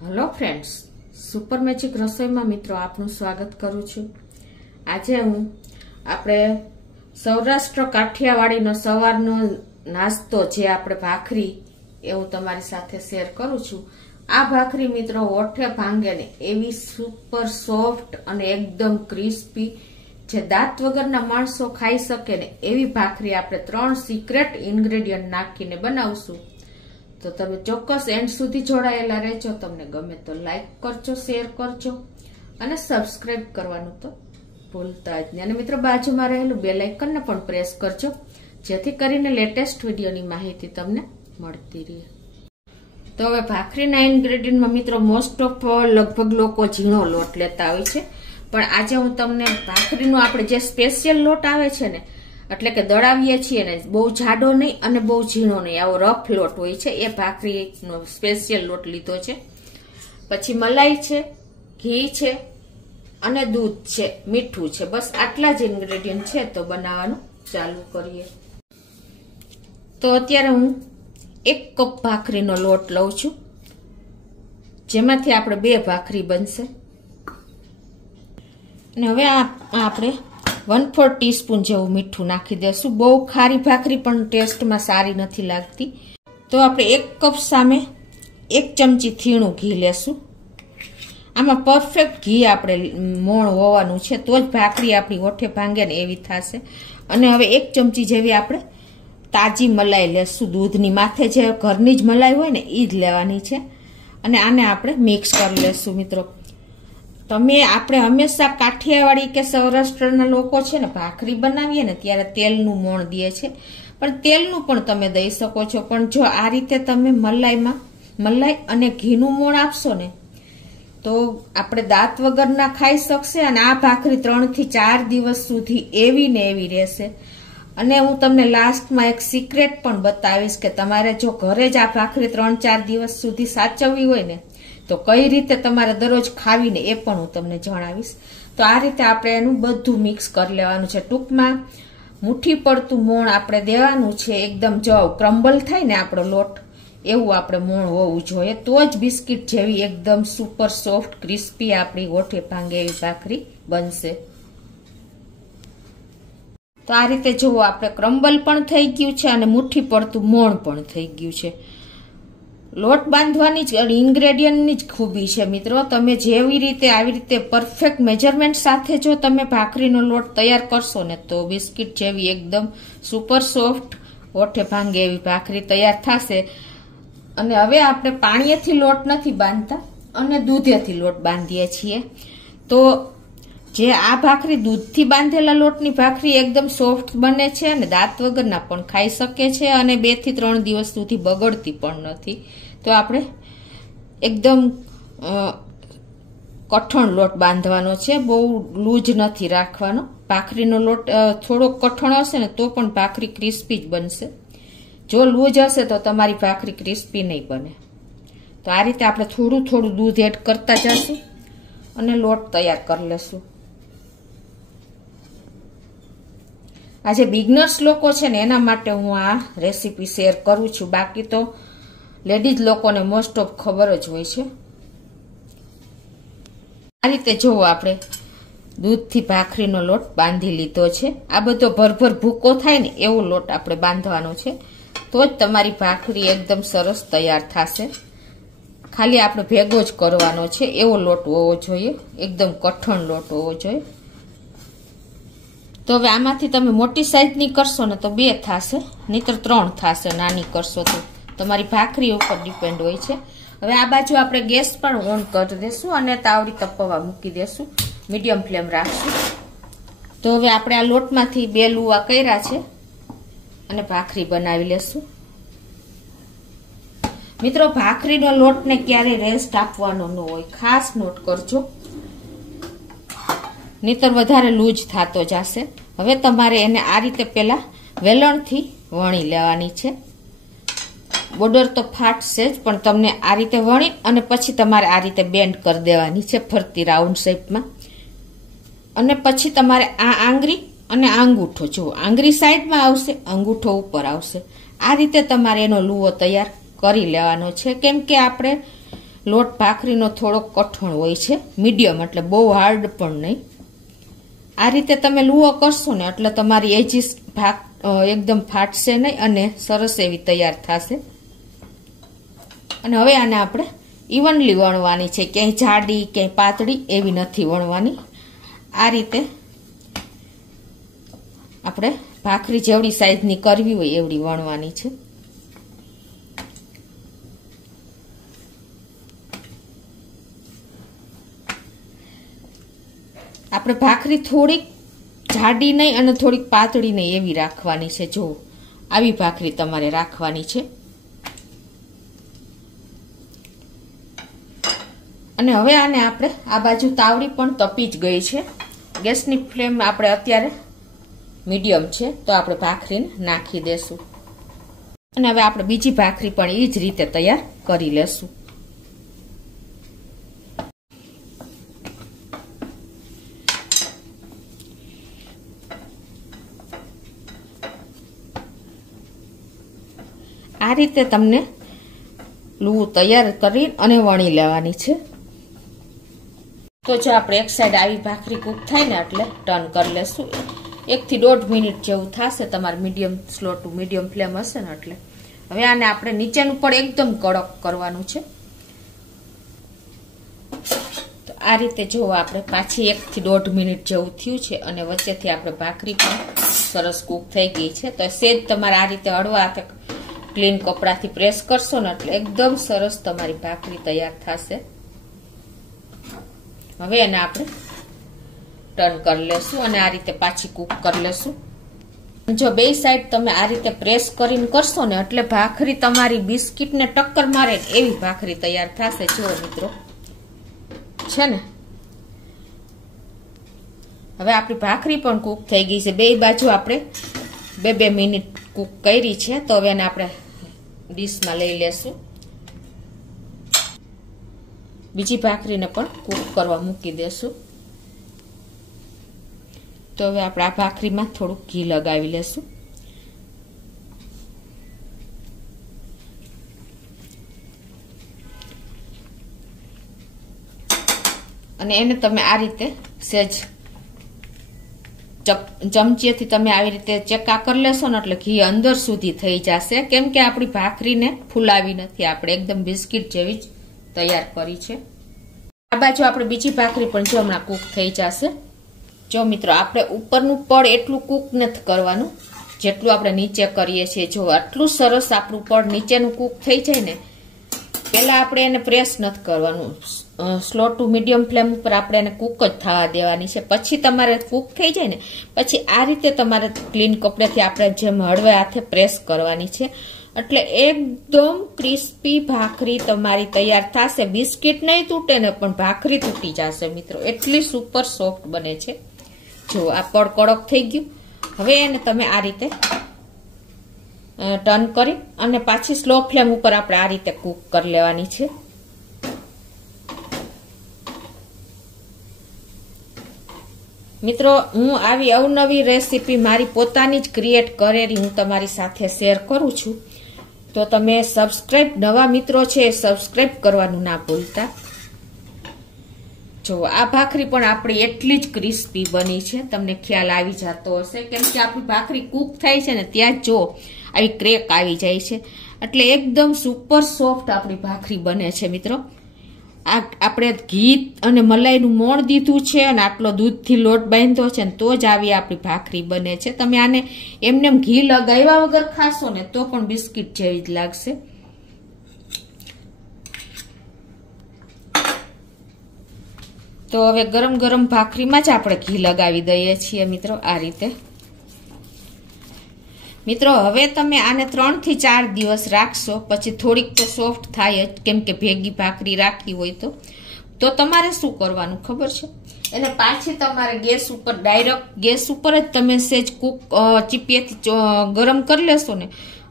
Hello friends, super magic રસોઈમાં મિત્રો આપનું સ્વાગત કરું છું। આજે હું આપણે સૌરાષ્ટ્ર કાઠિયાવાડીનો સવારનો નાસ્તો જે આપણે ભાખરી એવું તમારી સાથે શેર કરું છું। આ ભાખરી મિત્રો ઓઠે ભાંગે ને એવી સુપર સોફ્ટ અને એકદમ ક્રિસ્પી જે દાંત વગરના માણસો ખાઈ શકે ને એવી ભાખરી આપણે 3 સિક્રેટ ઇન્ગ્રેડિયન્ટ નાખીને બનાવશું। તો તમે ચોક્કસ એન્ડ સુધી જોડાયેલા રહેજો। તમને ગમે તો લાઈક કરજો, શેર કરજો અને સબસ્ક્રાઇબ કરવાનું તો ભૂલતા જ નહીં। અને મિત્રો બાજુમાં રહેલું બેલ આઇકનને પણ પ્રેસ કરજો જેથી કરીને લેટેસ્ટ વિડીયોની માહિતી તમને મળતી રહે। તો હવે ભાખરીના ઇન્ગ્રેડિયન્ટમાં મિત્રો મોસ્ટ ઓફ લગભગ લોકો ઝીણો લોટ લેતા હોય છે, પણ આજે હું તમને ભાખરીનો આપણે જે સ્પેશિયલ લોટ આવે છે ને, એટલે કે દળાવીએ છીએ ને, બહુ જાડો નહીં અને બહુ ઝીણો નહીં, આવો રફ લોટ હોય છે, એ ભાખરીનો સ્પેશિયલ લોટ લીધો છે। પછી મલાઈ છે, ઘી છે અને દૂધ છે, મીઠું છે, બસ આટલા જ ઇન્ગ્રેડિયન્ટ છે। તો બનાવવાનું ચાલુ કરીએ। તો અત્યારે હું 1 કપ ભાખરીનો લોટ લઉં છું, જેમાંથી આપણે 2 ભાખરી બનશે। અને હવે આપણે 1/4 ટીસ્પૂન જેવું મીઠું નાખી દેશું। બહુ ખારી ભાખરી પણ ટેસ્ટમાં સારી નથી લાગતી, તો આપણે 1 કપ સામે 1 ચમચી થીણું ઘી લેશું। આમાં પરફેક્ટ ઘી આપણે મોણ હોવાનું છે, તો જ ભાખરી આપણી ઓઠે ભાંગે ને એવી થશે। અને હવે 1 ચમચી જેવી આપણે તાજી મલાઈ લેશું। દૂધની માથે જે ઘરની જ મલાઈ હોય ને એ જ લેવાની છે, અને આને આપણે મિક્સ કરી લેશું। મિત્રો આપણે હંમેશા કાઠિયાવાડી કે સૌરાષ્ટ્રના લોકો છે ને, ભાખરી બનાવીએ ને ત્યારે તેલનું મોણ દે છે, પણ તેલનું પણ તમે દઈ શકો છો। પણ જો આ રીતે તમે મલાઈ અને ઘીનું મોણ આપશો ને, તો આપણે દાંત વગરના ખાઈ શકશે। અને આ ભાખરી 3 થી 4 દિવસ સુધી એવી ને એવી રહેશે। અને હું તમને લાસ્ટમાં એક સિક્રેટ પણ બતાવીશ કે તમારે જો ઘરે જ આ ભાખરી 3-4 દિવસ સુધી સાચવવી હોય ને, તો કઈ રીતે તમારે દરરોજ ખાવીને એ પણ હું તમને જણાવીશ। તો આ રીતે આપણે એનું બધું મિક્સ કરી લેવાનું છે। ટૂંકમાં મુઠ્ઠી પડતું મોણ આપણે દેવાનું છે, એકદમ જો ક્રમ્બલ થાય ને આપણો લોટ એવું આપણે મોણ હોવું જોઈએ, તો જ બિસ્કિટ જેવી એકદમ સુપર સોફ્ટ ક્રિસ્પી આપણી ઓઠે ભાંગે એવી ભાખરી બનશે। તો આ રીતે જુઓ, આપણે ક્રમ્બલ પણ થઈ ગયું છે અને મુઠ્ઠી પડતું મોણ પણ થઈ ગયું છે। લોટ બાંધવાની જ ઇન્ગ્રેડિયન્ટની જ ખૂબી છે મિત્રો। તમે જેવી રીતે આવી રીતે પરફેક્ટ મેજરમેન્ટ સાથે જો તમે ભાખરીનો લોટ તૈયાર કરશો ને, તો બિસ્કિટ જેવી એકદમ સુપર સોફ્ટ ઓઠે ભાંગે એવી ભાખરી તૈયાર થશે। અને હવે આપણે પાણીએથી લોટ નથી બાંધતા અને દૂધેથી લોટ બાંધીએ છીએ। તો જે આ ભાખરી દૂધથી બાંધેલા લોટની ભાખરી એકદમ સોફ્ટ બને છે અને દાંત વગરના પણ ખાઈ શકે છે, અને 2 થી 3 દિવસ સુધી બગડતી પણ નથી। તો આપણે એકદમ કઠણ લોટ બાંધવાનો છે, બહુ લૂજ નથી રાખવાનો। ભાખરીનો લોટ થોડો કઠણ હશે ને તો પણ ભાખરી ક્રિસ્પી જ બનશે, જો લૂજ હશે તો તમારી ભાખરી ક્રિસ્પી નહીં બને। તો આ રીતે આપણે થોડું થોડું દૂધ એડ કરતા જશું અને લોટ તૈયાર કરી લેશું। આજે બિગનર્સ લોકો છે ને એના માટે હું આ રેસીપી શેર કરું છું, બાકી તો લેડીઝ લોકોને મોસ્ટ ઓફ ખબર જ હોય છે। આ રીતે જોવો, આપણે દૂધથી ભાખરીનો લોટ બાંધી લીધો છે। આ બધો ભરભર ભૂકો થાય ને એવો લોટ આપણે બાંધવાનો છે, તો જ તમારી ભાખરી એકદમ સરસ તૈયાર થશે। ખાલી આપણે ભેગો જ કરવાનો છે એવો લોટ હોવો જોઈએ, એકદમ કઠણ લોટ હોવો જોઈએ। તો હવે આમાંથી તમે મોટી સાઈઝની કરશો ને તો 2 થશે, નહીતર 3 થશે, નાની કરશો તો તમારી ભાખરી ઉપર ડિપેન્ડ હોય છે। હવે આ બાજુ આપણે ગેસ પણ ઓન કરી દેશું અને તાવડી તપવા મૂકી દેશું, મીડિયમ ફ્લેમ રાખશું। તો હવે આપણે આ લોટમાંથી 2 લુવા કર્યા છે અને ભાખરી બનાવી લેશું। મિત્રો ભાખરીનો લોટને ક્યારે રેસ્ટ આપવાનો ન હોય, ખાસ નોટ કરજો, નહીતર વધારે લૂજ થતો જશે। હવે તમારે એને આ રીતે પેલા વેલણથી વણી લેવાની છે। બોર્ડર તો ફાટશે જ, પણ તમને આ રીતે વણી અને પછી તમારે આ રીતે બેન્ડ કરી દેવાની છે ફરતી રાઉન્ડ શેપમાં। અને પછી તમારે આ આંગળી અને આંગૂઠો, જો આંગળી સાઈડમાં આવશે, અંગૂઠો ઉપર આવશે, આ રીતે તમારે એનો લુવો તૈયાર કરી લેવાનો છે। કેમ કે આપણે લોટ ભાખરીનો થોડોક કઠણ હોય છે, મીડિયમ, એટલે બહુ હાર્ડ પણ નહીં. આ રીતે તમે લુઓ કરશો ને એટલે તમારી એજીસ એકદમ ફાટશે નહીં અને સરસ એવી તૈયાર થશે. અને હવે આને આપણે ઇવનલી વણવાની છે, ક્યાંય જાડી ક્યાંય પાતળી એવી નથી વણવાની. આ રીતે આપણે ભાખરી જેવડી સાઈઝની કરવી હોય એવડી વણવાની છે. આપણે ભાખરી થોડીક જાડી નહીં અને થોડીક પાતળી નહીં એવી રાખવાની છે. જો આવી ભાખરી તમારે રાખવાની છે. અને હવે આને આપણે આ બાજુ તાવડી પણ તપી જ ગઈ છે. ગેસની ફ્લેમ આપણે અત્યારે મીડિયમ છે, તો આપણે ભાખરીને નાખી દેશું. અને હવે આપણે બીજી ભાખરી પણ એ જ રીતે તૈયાર કરી લેશું. આ રીતે તમને લુવું તૈયાર કરી અને વણી લેવાની છે. તો જો આપણે એક સાઈડ આવી ભાખરી કૂક થાય ને એટલે ટર્ન કરી લેશું. 1 થી 1.5 મિનિટ જેવું થશે. તમારે medium slow to medium flame હશે ને એટલે. હવે આને આપણે નીચેનું પણ એકદમ કડક કરવાનું છે. તો આ રીતે જો આપણે પાછી 1 થી 1.5 મિનિટ જેવું થયું છે અને વચ્ચેથી આપણે ભાખરી પણ સરસ કૂક થઈ ગઈ છે. તો સેજ તમારે આ રીતે હળવા હાથે ક્લીન કપડાથી પ્રેસ કરશો ને એટલે એકદમ સરસ તમારી ભાખરી તૈયાર થશે. હવે એને આપણે ટર્ન કરી લેશું અને આ રીતે પાછી કૂક કરી લેશું. જો બે સાઈડ તમે આ રીતે પ્રેસ કરીને કરશો ને એટલે ભાખરી તમારી બિસ્કિટને ટક્કર મારે એવી ભાખરી તૈયાર થશે. જો મિત્રો છે ને, હવે આપણી ભાખરી પણ કૂક થઈ ગઈ છે. બે બાજુ આપણે 2 મિનિટ કૂક કરી છે. તો હવે એને આપણે ડીશમાં લઈ લેશું. બીજી ભાખરીને પણ કૂક કરવા મૂકી દેશું. તો હવે આપણે આ ભાખરીમાં થોડુંક ઘી લગાવી લેશું. અને એને તમે આ રીતે સહેજ ચમચીથી તમે આવી રીતે ચેકા કરી લેશો ને એટલે ઘી અંદર સુધી થઈ જશે. કેમ કે આપણી ભાખરીને ફૂલાવી નથી, આપણે એકદમ બિસ્કિટ જેવી જ તૈયાર કરી છે. આ બાજુ આપણે બીજી ભાખરી પણ જો હમણાં કૂક થઈ જશે. જો મિત્રો આપણે ઉપરનું પડ એટલું કૂક નથી કરવાનું જેટલું આપણે નીચે કરીએ છીએ. જો આટલું સરસ આપણું પડ નીચેનું કૂક થઈ જાય ને, પહેલા આપણે એને પ્રેસ નથી કરવાનું. સ્લો ટુ મીડિયમ ફ્લેમ ઉપર આપણે એને કૂક જ થવા દેવાની છે. પછી તમારે કૂક થઈ જાય ને પછી આ રીતે તમારે ક્લીન કપડેથી આપણે જેમ હળવે હાથે પ્રેસ કરવાની છે. એટલે એકદમ ક્રિસ્પી ભાખરી તમારી તૈયાર થશે. બિસ્કિટ નહીં તૂટે ને પણ ભાખરી તૂટી જશે મિત્રો, એટલી સુપર સોફ્ટ બને છે. જો આ પડ કડક થઈ ગયું. હવે એને તમે આ રીતે ટર્ન કરી અને પાછી સ્લો ફ્લેમ ઉપર આપણે આ રીતે કૂક કરી લેવાની છે. મિત્રો હું આવી અવનવી રેસીપી મારી પોતાની જ ક્રિએટ કરેલી હું તમારી સાથે શેર કરું છું. તો તમે સબસ્ક્રાઇબ, નવા મિત્રો છે એ સબસ્ક્રાઇબ કરવાનું ના ભૂલતા. જો આ ભાખરી પણ આપણી એટલી જ ક્રિસ્પી બની છે, તમને ખ્યાલ આવી જતો હશે. કેમ કે આપણી ભાખરી કૂક થાય છે ને ત્યાં જો આવી ક્રેક આવી જાય છે. એટલે એકદમ સુપર સોફ્ટ આપણી ભાખરી બને છે મિત્રો. આ આપણે ઘી અને મલાઈનું મોણ દીધું છે અને આટલો દૂધથી લોટ બાંધ્યો છે ને તો જ આવી આપણી ભાખરી બને છે. તમે આને એમને ઘી લગાવ્યા વગર ખાશો ને તો પણ બિસ્કિટ જેવી જ લાગશે. તો હવે ગરમ ગરમ ભાખરીમાં જ આપણે ઘી લગાવી દઈએ છીએ મિત્રો આ રીતે. મિત્રો હવે તમે આને 3 થી 4 દિવસ રાખશો પછી થોડીક તો સોફ્ટ થાય જ. કેમ કે ભેગી ભાખરી રાખી હોય તો તમારે શું કરવાનું ખબર છે? એને પાછી તમારે ગેસ ઉપર ડાયરેક્ટ ગેસ ઉપર જ તમે સેજ કૂક ચીપિયાથી ગરમ કરી લેશો ને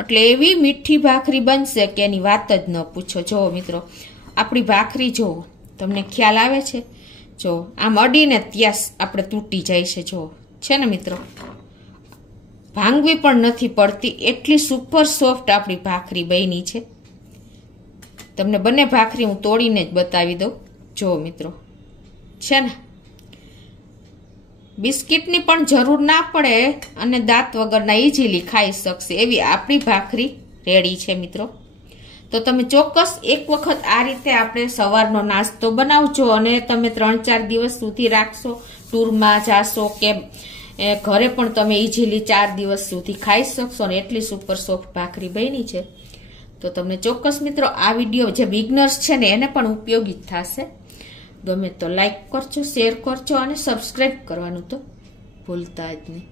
એટલે એવી મીઠી ભાખરી બનશે કે એની વાત જ ન પૂછો. જો મિત્રો આપણી ભાખરી જો તમને ખ્યાલ આવે છે, જો આમ અડીને ત્યાં આપણે તૂટી જાય છે. જો છે ને મિત્રો, ભાંગવી પણ નથી પડતી, એટલી સુપર સોફ્ટ આપણી ભાખરી બની છે. તમને બંને ભાખરી હું તોડીને જ બતાવી દઉં. જો મિત્રો છે ને, બિસ્કિટની પણ જરૂર ના પડે અને દાંત વગરના ઇઝીલી ખાઈ શકશે એવી આપણી ભાખરી રેડી છે મિત્રો. તો તમે ચોક્કસ એક વખત આ રીતે આપણે સવારનો નાસ્તો બનાવજો અને તમે 3-4 દિવસ સુધી રાખશો. ટૂરમાં જાશો કે ઘરે પણ તમે ઇઝીલી 4 દિવસ સુધી ખાઈ શકશો ને એટલી સુપર સોફ્ટ ભાખરી બની છે. તો તમને ચોક્કસ મિત્રો આ વિડીયો જે બિગનર્સ છે ને એને પણ ઉપયોગી થશે. ગમે તો લાઈક કરજો, શેર કરજો અને સબસ્ક્રાઈબ કરવાનું તો ભૂલતા જ નહીં.